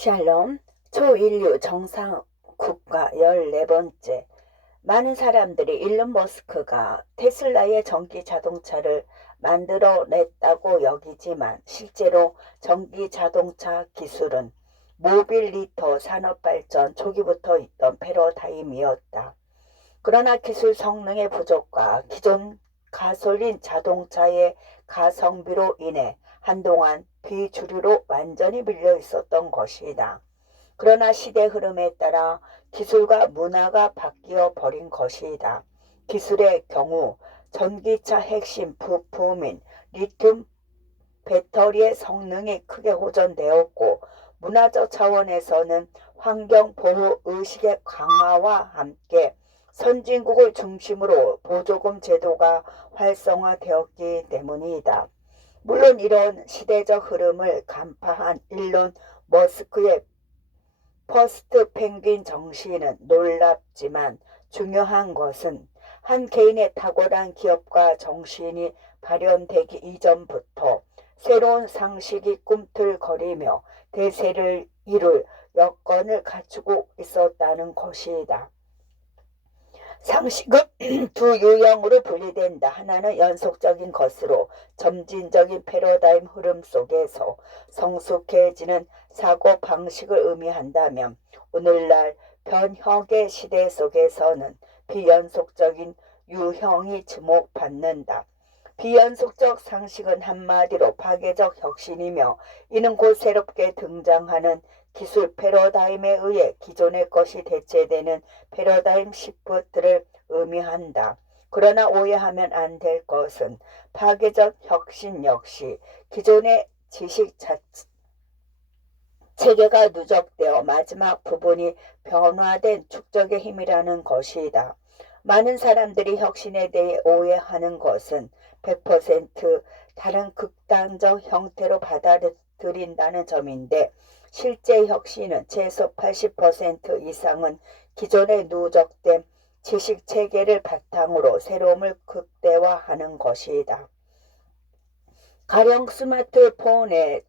샬롬, 초인류 정상국가 14번째. 많은 사람들이 일론 머스크가 테슬라의 전기 자동차를 만들어냈다고 여기지만 실제로 전기 자동차 기술은 모빌리터 산업발전 초기부터 있던 패러다임이었다. 그러나 기술 성능의 부족과 기존 가솔린 자동차의 가성비로 인해 한동안 비주류로 완전히 밀려 있었던 것이다. 그러나 시대 흐름에 따라 기술과 문화가 바뀌어 버린 것이다. 기술의 경우 전기차 핵심 부품인 리튬 배터리의 성능이 크게 호전되었고, 문화적 차원에서는 환경보호 의식의 강화와 함께 선진국을 중심으로 보조금 제도가 활성화되었기 때문이다. 물론 이런 시대적 흐름을 간파한 일론 머스크의 퍼스트 펭귄 정신은 놀랍지만 중요한 것은 한 개인의 탁월한 기업가 정신이 발현되기 이전부터 새로운 상식이 꿈틀거리며 대세를 이룰 여건을 갖추고 있었다는 것이다. 상식은 두 유형으로 분리된다. 하나는 연속적인 것으로 점진적인 패러다임 흐름 속에서 성숙해지는 사고 방식을 의미한다면, 오늘날 변혁의 시대 속에서는 비연속적인 유형이 주목받는다. 비연속적 상식은 한마디로 파괴적 혁신이며, 이는 곧 새롭게 등장하는 기술 패러다임에 의해 기존의 것이 대체되는 패러다임 시프트를 의미한다. 그러나 오해하면 안 될 것은 파괴적 혁신 역시 기존의 지식 체계가 누적되어 마지막 부분이 변화된 축적의 힘이라는 것이다. 많은 사람들이 혁신에 대해 오해하는 것은 100% 다른 극단적 형태로 받아들인다는 점인데, 실제 혁신은 최소 80% 이상은 기존에 누적된 지식체계를 바탕으로 새로움을 극대화하는 것이다. 가령 스마트폰의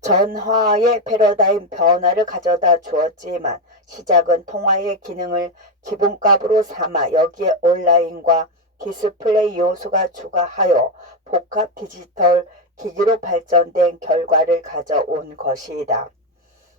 전화의 패러다임 변화를 가져다 주었지만, 시작은 통화의 기능을 기본값으로 삼아 여기에 온라인과 디스플레이 요소가 추가하여 복합 디지털 기기로 발전된 결과를 가져온 것이다.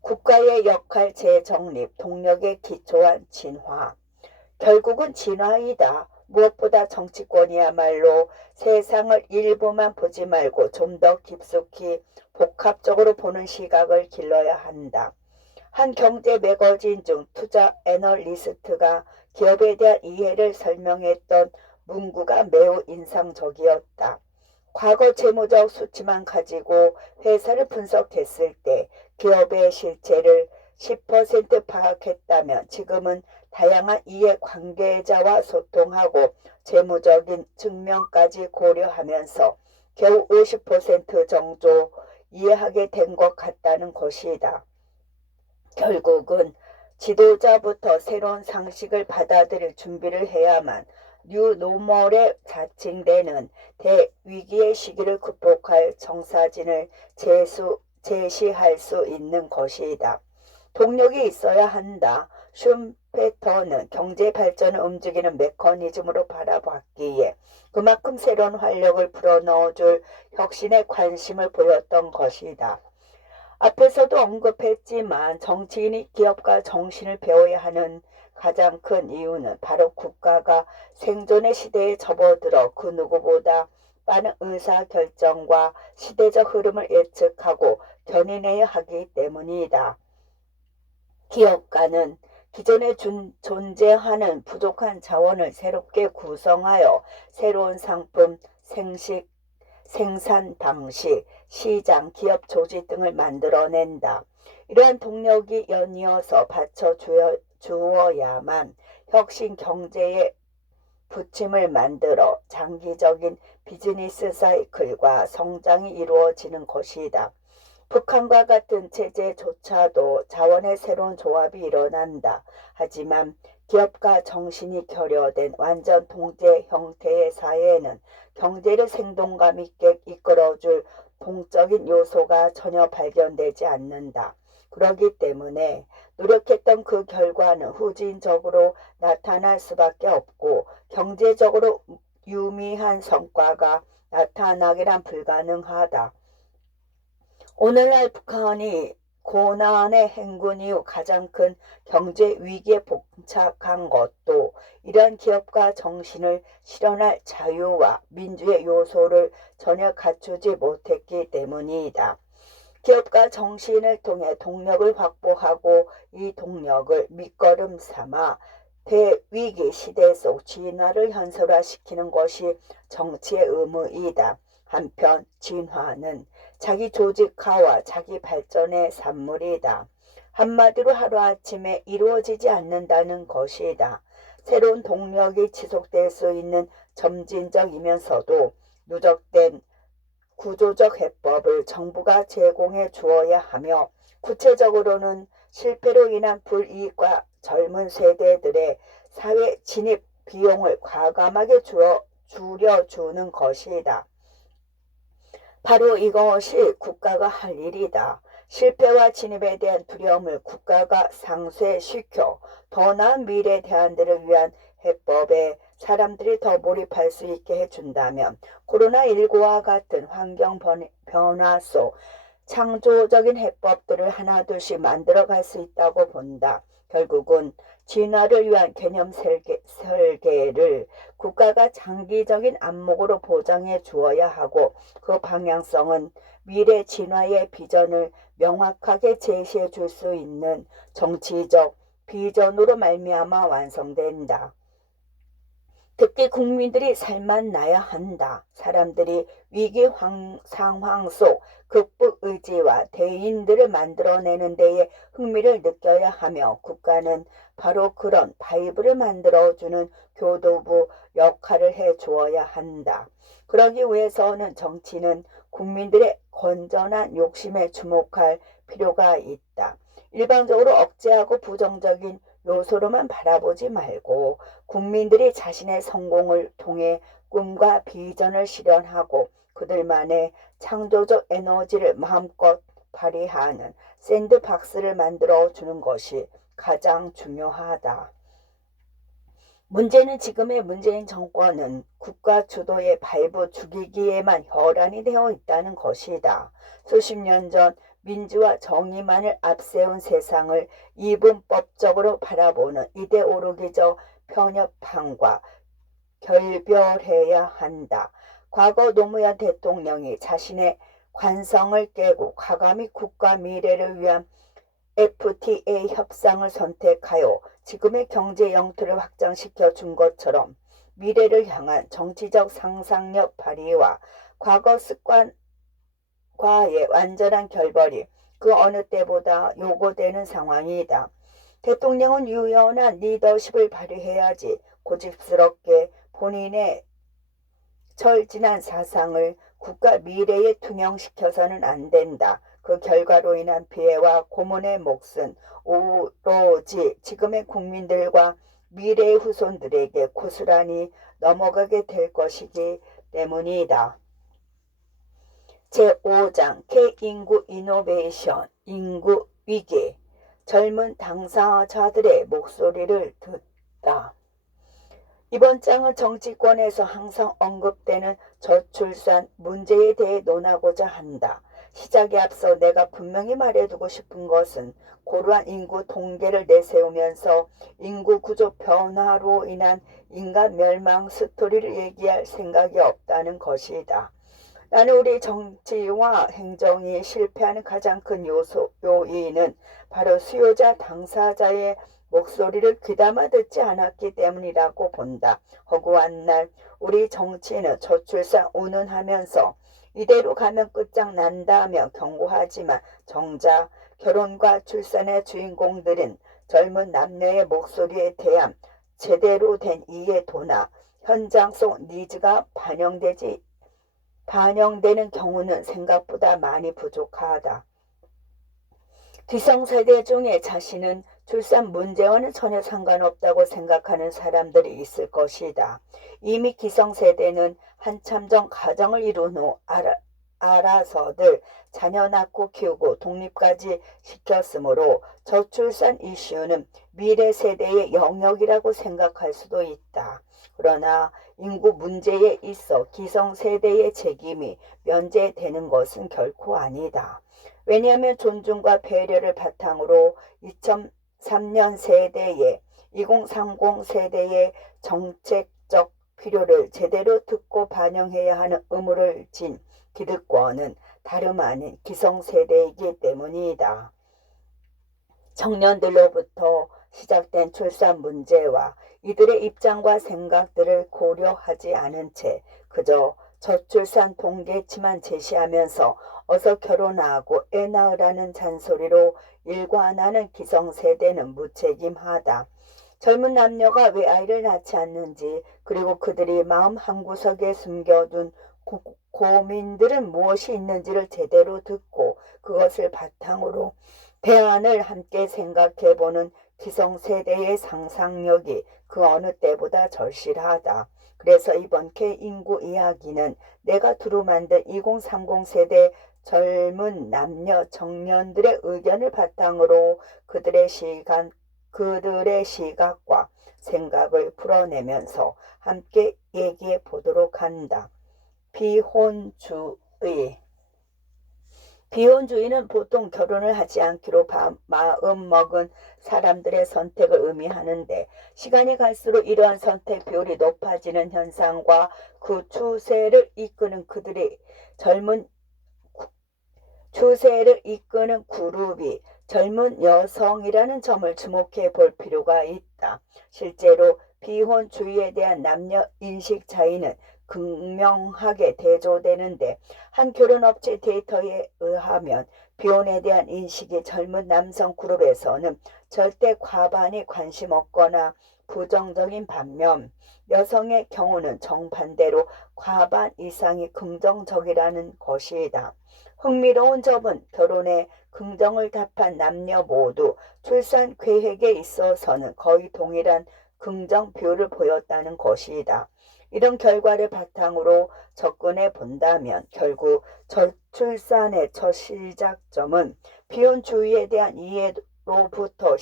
국가의 역할 재정립, 동력에 기초한 진화. 결국은 진화이다. 무엇보다 정치권이야말로 세상을 일부만 보지 말고 좀 더 깊숙이 복합적으로 보는 시각을 길러야 한다. 한 경제 매거진 중 투자 애널리스트가 기업에 대한 이해를 설명했던 문구가 매우 인상적이었다. 과거 재무적 수치만 가지고 회사를 분석했을 때 기업의 실체를 10% 파악했다면, 지금은 다양한 이해 관계자와 소통하고 재무적인 측면까지 고려하면서 겨우 50% 정도 이해하게 된 것 같다는 것이다. 결국은 지도자부터 새로운 상식을 받아들일 준비를 해야만 뉴노멀에 자칭되는 대위기의 시기를 극복할 청사진을 제시할 수 있는 것이다. 동력이 있어야 한다. 슈페터는 경제 발전을 움직이는 메커니즘으로 바라봤기에 그만큼 새로운 활력을 불어넣어줄 혁신에 관심을 보였던 것이다. 앞에서도 언급했지만 정치인이 기업가 정신을 배워야 하는 가장 큰 이유는 바로 국가가 생존의 시대에 접어들어 그 누구보다 빠른 의사결정과 시대적 흐름을 예측하고 견인해야 하기 때문이다. 기업가는 기존에 존재하는 부족한 자원을 새롭게 구성하여 새로운 상품, 생산 방식, 시장, 기업 조직 등을 만들어낸다. 이러한 동력이 연이어서 받쳐주어야만 혁신 경제의 부침을 만들어 장기적인 비즈니스 사이클과 성장이 이루어지는 것이다. 북한과 같은 체제조차도 자원의 새로운 조합이 일어난다. 하지만 기업가 정신이 결여된 완전 통제 형태의 사회에는 경제를 생동감 있게 이끌어줄 동적인 요소가 전혀 발견되지 않는다. 그렇기 때문에 노력했던 그 결과는 후진적으로 나타날 수밖에 없고 경제적으로 유미한 성과가 나타나기란 불가능하다. 오늘날 북한이 고난의 행군 이후 가장 큰 경제 위기에 봉착한 것도 이러한 기업가 정신을 실현할 자유와 민주의 요소를 전혀 갖추지 못했기 때문이다. 기업가 정신을 통해 동력을 확보하고 이 동력을 밑거름 삼아 대위기 시대 속 진화를 현실화시키는 것이 정치의 의무이다. 한편 진화는 자기 조직화와 자기 발전의 산물이다. 한마디로 하루아침에 이루어지지 않는다는 것이다. 새로운 동력이 지속될 수 있는 점진적이면서도 누적된 구조적 해법을 정부가 제공해 주어야 하며 구체적으로는 실패로 인한 불이익과 젊은 세대들의 사회 진입 비용을 과감하게 줄여주는 것이다. 바로 이것이 국가가 할 일이다. 실패와 진입에 대한 두려움을 국가가 상쇄시켜 더 나은 미래 대안들을 위한 해법에 사람들이 더 몰입할 수 있게 해준다면 코로나19와 같은 환경 변화 속 창조적인 해법들을 하나둘씩 만들어갈 수 있다고 본다. 결국은 진화를 위한 개념 설계를 국가가 장기적인 안목으로 보장해 주어야 하고 그 방향성은 미래 진화의 비전을 명확하게 제시해 줄 수 있는 정치적 비전으로 말미암아 완성된다. 특히 국민들이 살맛나야 한다. 사람들이 위기 상황 속 극복 의지와 대인들을 만들어내는 데에 흥미를 느껴야 하며 국가는 바로 그런 바이브를 만들어주는 교도부 역할을 해주어야 한다. 그러기 위해서는 정치는 국민들의 건전한 욕심에 주목할 필요가 있다. 일방적으로 억제하고 부정적인 요소로만 바라보지 말고 국민들이 자신의 성공을 통해 꿈과 비전을 실현하고 그들만의 창조적 에너지를 마음껏 발휘하는 샌드박스를 만들어 주는 것이 가장 중요하다. 문제는 지금의 문재인 정권은 국가 주도의 바이브 죽이기에만 혈안이 되어 있다는 것이다. 수십 년 전 민주와 정의만을 앞세운 세상을 이분법적으로 바라보는 이데올로기적 편협함과 결별해야 한다. 과거 노무현 대통령이 자신의 관성을 깨고 과감히 국가 미래를 위한 FTA 협상을 선택하여 지금의 경제 영토를 확장시켜 준 것처럼 미래를 향한 정치적 상상력 발휘와 과거 습관과의 완전한 결별이 그 어느 때보다 요구되는 상황이다. 대통령은 유연한 리더십을 발휘해야지 고집스럽게 본인의 철진한 사상을 국가 미래에 투영시켜서는 안 된다. 그 결과로 인한 피해와 고문의 몫은 오로지 지금의 국민들과 미래의 후손들에게 고스란히 넘어가게 될 것이기 때문이다. 제5장 K인구 이노베이션 인구 위기 젊은 당사자들의 목소리를 듣다. 이번 장은 정치권에서 항상 언급되는 저출산 문제에 대해 논하고자 한다. 시작에 앞서 내가 분명히 말해두고 싶은 것은 고루한 인구 통계를 내세우면서 인구 구조 변화로 인한 인간 멸망 스토리를 얘기할 생각이 없다는 것이다. 나는 우리 정치와 행정이 실패하는 가장 큰 요인은 바로 수요자 당사자의 목소리를 귀담아 듣지 않았기 때문이라고 본다. 허구한 날 우리 정치인은 저출산 운운하면서 이대로 가면 끝장난다며 경고하지만 정작 결혼과 출산의 주인공들인 젊은 남녀의 목소리에 대한 제대로 된 이해도나 현장 속 니즈가 반영되는 경우는 생각보다 많이 부족하다. 기성세대 중에 자신은 출산 문제와는 전혀 상관없다고 생각하는 사람들이 있을 것이다. 이미 기성세대는 한참 전 가정을 이룬 후 알아서들 자녀 낳고 키우고 독립까지 시켰으므로 저출산 이슈는 미래 세대의 영역이라고 생각할 수도 있다. 그러나 인구 문제에 있어 기성세대의 책임이 면제되는 것은 결코 아니다. 왜냐하면 존중과 배려를 바탕으로 2003년 세대의 2030 세대의 정책적 필요를 제대로 듣고 반영해야 하는 의무를 진 기득권은 다름 아닌 기성세대이기 때문이다. 청년들로부터 시작된 출산 문제와 이들의 입장과 생각들을 고려하지 않은 채 그저 저출산 통계치만 제시하면서 어서 결혼하고 애 낳으라는 잔소리로 일관하는 기성세대는 무책임하다. 젊은 남녀가 왜 아이를 낳지 않는지 그리고 그들이 마음 한구석에 숨겨둔 고민들은 무엇이 있는지를 제대로 듣고 그것을 바탕으로 대안을 함께 생각해보는 기성세대의 상상력이 그 어느 때보다 절실하다. 그래서 이번 개인구 이야기는 내가 두루 만든 2030 세대 젊은 남녀 청년들의 의견을 바탕으로 그들의 시각과 생각을 풀어내면서 함께 얘기해 보도록 한다. 비혼주의는 보통 결혼을 하지 않기로 마음먹은 사람들의 선택을 의미하는데 시간이 갈수록 이러한 선택 비율이 높아지는 현상과 그 추세를 이끄는 그룹이 젊은 여성이라는 점을 주목해 볼 필요가 있다. 실제로 비혼주의에 대한 남녀 인식 차이는 극명하게 대조되는데 한 결혼업체 데이터에 의하면 비혼에 대한 인식이 젊은 남성 그룹에서는 절대 과반이 관심 없거나 부정적인 반면 여성의 경우는 정반대로 과반 이상이 긍정적이라는 것이다. 흥미로운 점은 결혼에 긍정을 답한 남녀 모두 출산 계획에 있어서는 거의 동일한 긍정 비율을 보였다는 것이다. 이런 결과를 바탕으로 접근해 본다면 결국 저출산의 첫 시작점은 비혼주의에 대한 이해로부터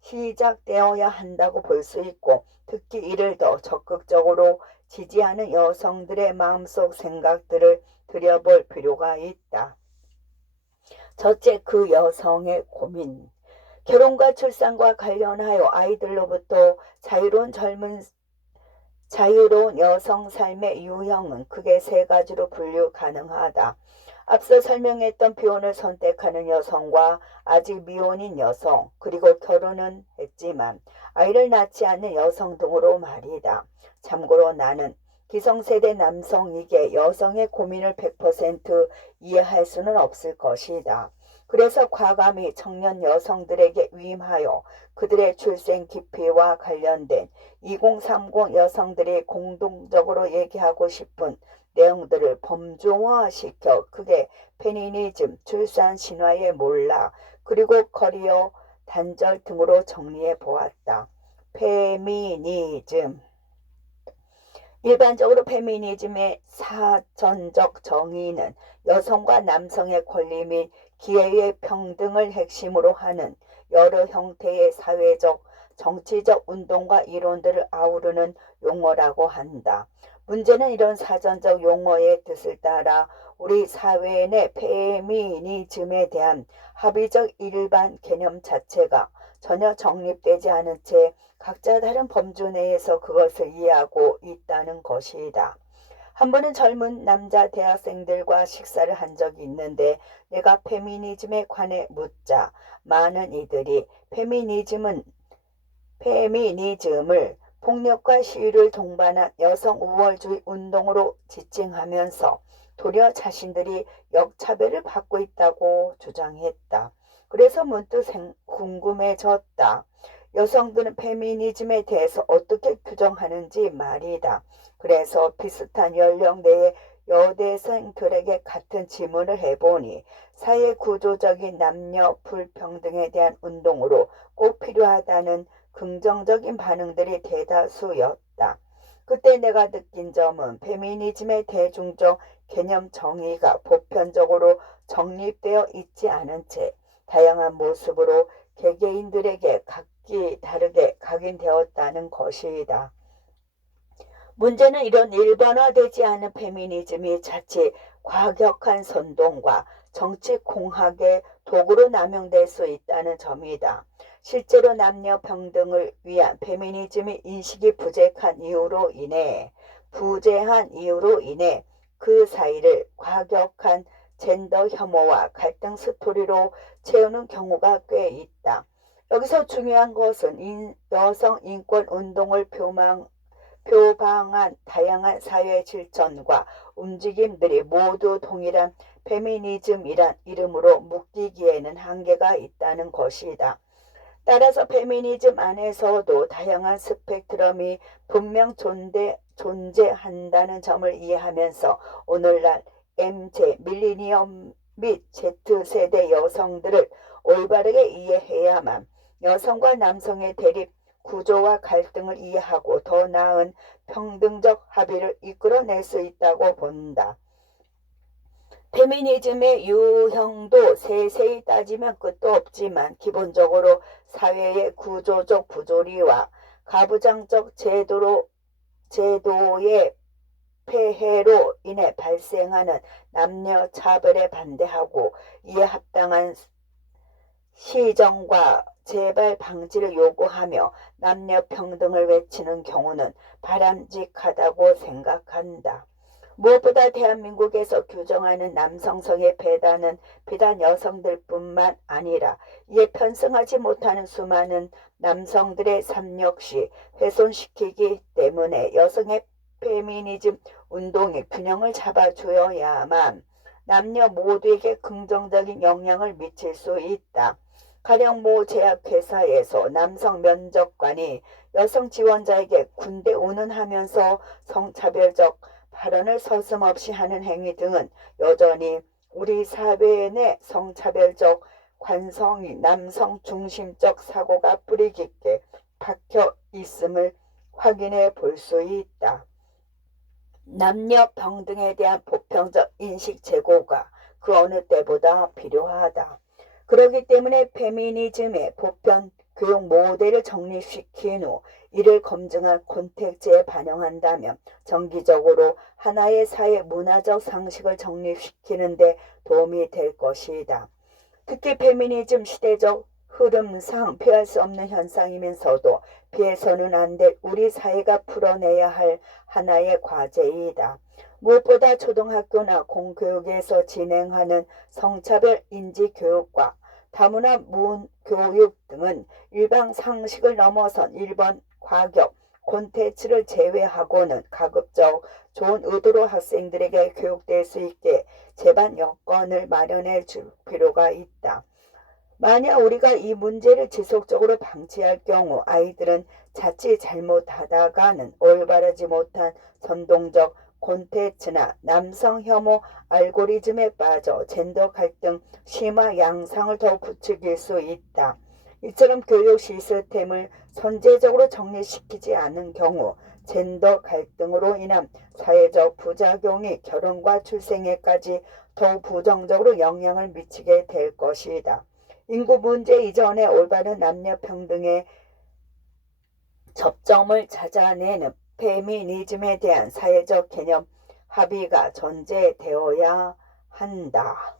시작되어야 한다고 볼 수 있고 특히 이를 더 적극적으로 지지하는 여성들의 마음속 생각들을 들여볼 필요가 있다. 첫째, 그 여성의 고민. 결혼과 출산과 관련하여 아이들로부터 자유로운 여성 삶의 유형은 크게 세 가지로 분류 가능하다. 앞서 설명했던 비혼을 선택하는 여성과 아직 미혼인 여성, 그리고 결혼은 했지만 아이를 낳지 않는 여성 등으로 말이다. 참고로 나는 기성세대 남성이기에 여성의 고민을 100% 이해할 수는 없을 것이다. 그래서 과감히 청년 여성들에게 위임하여 그들의 출생 기피와 관련된 2030 여성들이 공동적으로 얘기하고 싶은 내용들을 범주화시켜 크게 페미니즘, 출산 신화의 몰락, 그리고 커리어 단절 등으로 정리해 보았다. 페미니즘. 일반적으로 페미니즘의 사전적 정의는 여성과 남성의 권리 및 기회의 평등을 핵심으로 하는 여러 형태의 사회적, 정치적 운동과 이론들을 아우르는 용어라고 한다. 문제는 이런 사전적 용어의 뜻을 따라 우리 사회 내 페미니즘에 대한 합의적 일반 개념 자체가 전혀 정립되지 않은 채 각자 다른 범주 내에서 그것을 이해하고 있다는 것이다. 한 번은 젊은 남자 대학생들과 식사를 한 적이 있는데 내가 페미니즘에 관해 묻자 많은 이들이 페미니즘을 폭력과 시위를 동반한 여성 우월주의 운동으로 지칭하면서 도리어 자신들이 역차별을 받고 있다고 주장했다. 그래서 문득 궁금해졌다. 여성들은 페미니즘에 대해서 어떻게 규정하는지 말이다. 그래서 비슷한 연령대의 여대생들에게 같은 질문을 해보니 사회 구조적인 남녀 불평등에 대한 운동으로 꼭 필요하다는 긍정적인 반응들이 대다수였다. 그때 내가 느낀 점은 페미니즘의 대중적 개념 정의가 보편적으로 정립되어 있지 않은 채 다양한 모습으로 개개인들에게 각기 다르게 각인되었다는 것이다. 문제는 이런 일반화되지 않은 페미니즘이 자칫 과격한 선동과 정치 공학의 도구로 남용될 수 있다는 점이다. 실제로 남녀 평등을 위한 페미니즘의 인식이 부재한 이유로 인해 그 사이를 과격한 젠더 혐오와 갈등 스토리로 채우는 경우가 꽤 있다. 여기서 중요한 것은 여성 인권 운동을 표방한 다양한 사회 실천과 움직임들이 모두 동일한 페미니즘이란 이름으로 묶이기에는 한계가 있다는 것이다. 따라서 페미니즘 안에서도 다양한 스펙트럼이 분명 존재한다는 점을 이해하면서 오늘날 MZ, 밀리니엄 및 Z세대 여성들을 올바르게 이해해야만 여성과 남성의 대립 구조와 갈등을 이해하고 더 나은 평등적 합의를 이끌어낼 수 있다고 본다. 페미니즘의 유형도 세세히 따지면 끝도 없지만 기본적으로 사회의 구조적 부조리와 가부장적 제도의 폐해로 인해 발생하는 남녀 차별에 반대하고 이에 합당한 시정과 재발 방지를 요구하며 남녀 평등을 외치는 경우는 바람직하다고 생각한다. 무엇보다 대한민국에서 규정하는 남성성의 배단은 비단 여성들뿐만 아니라 이에 편승하지 못하는 수많은 남성들의 삶 역시 훼손시키기 때문에 여성의 페미니즘 운동이 균형을 잡아주어야만 남녀 모두에게 긍정적인 영향을 미칠 수 있다. 가령 모 제약회사에서 남성 면접관이 여성 지원자에게 군대 운운하면서 성차별적 발언을 서슴없이 하는 행위 등은 여전히 우리 사회 내 성차별적 관성이 남성 중심적 사고가 뿌리 깊게 박혀 있음을 확인해 볼 수 있다. 남녀 평등에 대한 보편적 인식 제고가 그 어느 때보다 필요하다. 그렇기 때문에 페미니즘의 보편 교육 모델을 정립시킨 후 이를 검증한 콘텍스트에 반영한다면 정기적으로 하나의 사회 문화적 상식을 정립시키는 데 도움이 될 것이다. 특히 페미니즘 시대적 흐름상 피할 수 없는 현상이면서도 피해서는 안 될 우리 사회가 풀어내야 할 하나의 과제이다. 무엇보다 초등학교나 공교육에서 진행하는 성차별 인지 교육과 다문화 교육 등은 일반 상식을 넘어선 일본 과격 콘텐츠를 제외하고는 가급적 좋은 의도로 학생들에게 교육될 수 있게 제반 여건을 마련해 줄 필요가 있다. 만약 우리가 이 문제를 지속적으로 방치할 경우 아이들은 자칫 잘못하다가는 올바르지 못한 선동적 콘텐츠나 남성 혐오 알고리즘에 빠져 젠더 갈등 심화 양상을 더 부추길 수 있다. 이처럼 교육 시스템을 선제적으로 정리시키지 않은 경우 젠더 갈등으로 인한 사회적 부작용이 결혼과 출생에까지 더욱 부정적으로 영향을 미치게 될 것이다. 인구 문제 이전에 올바른 남녀 평등의 접점을 찾아내는 페미니즘에 대한 사회적 개념 합의가 전제되어야 한다.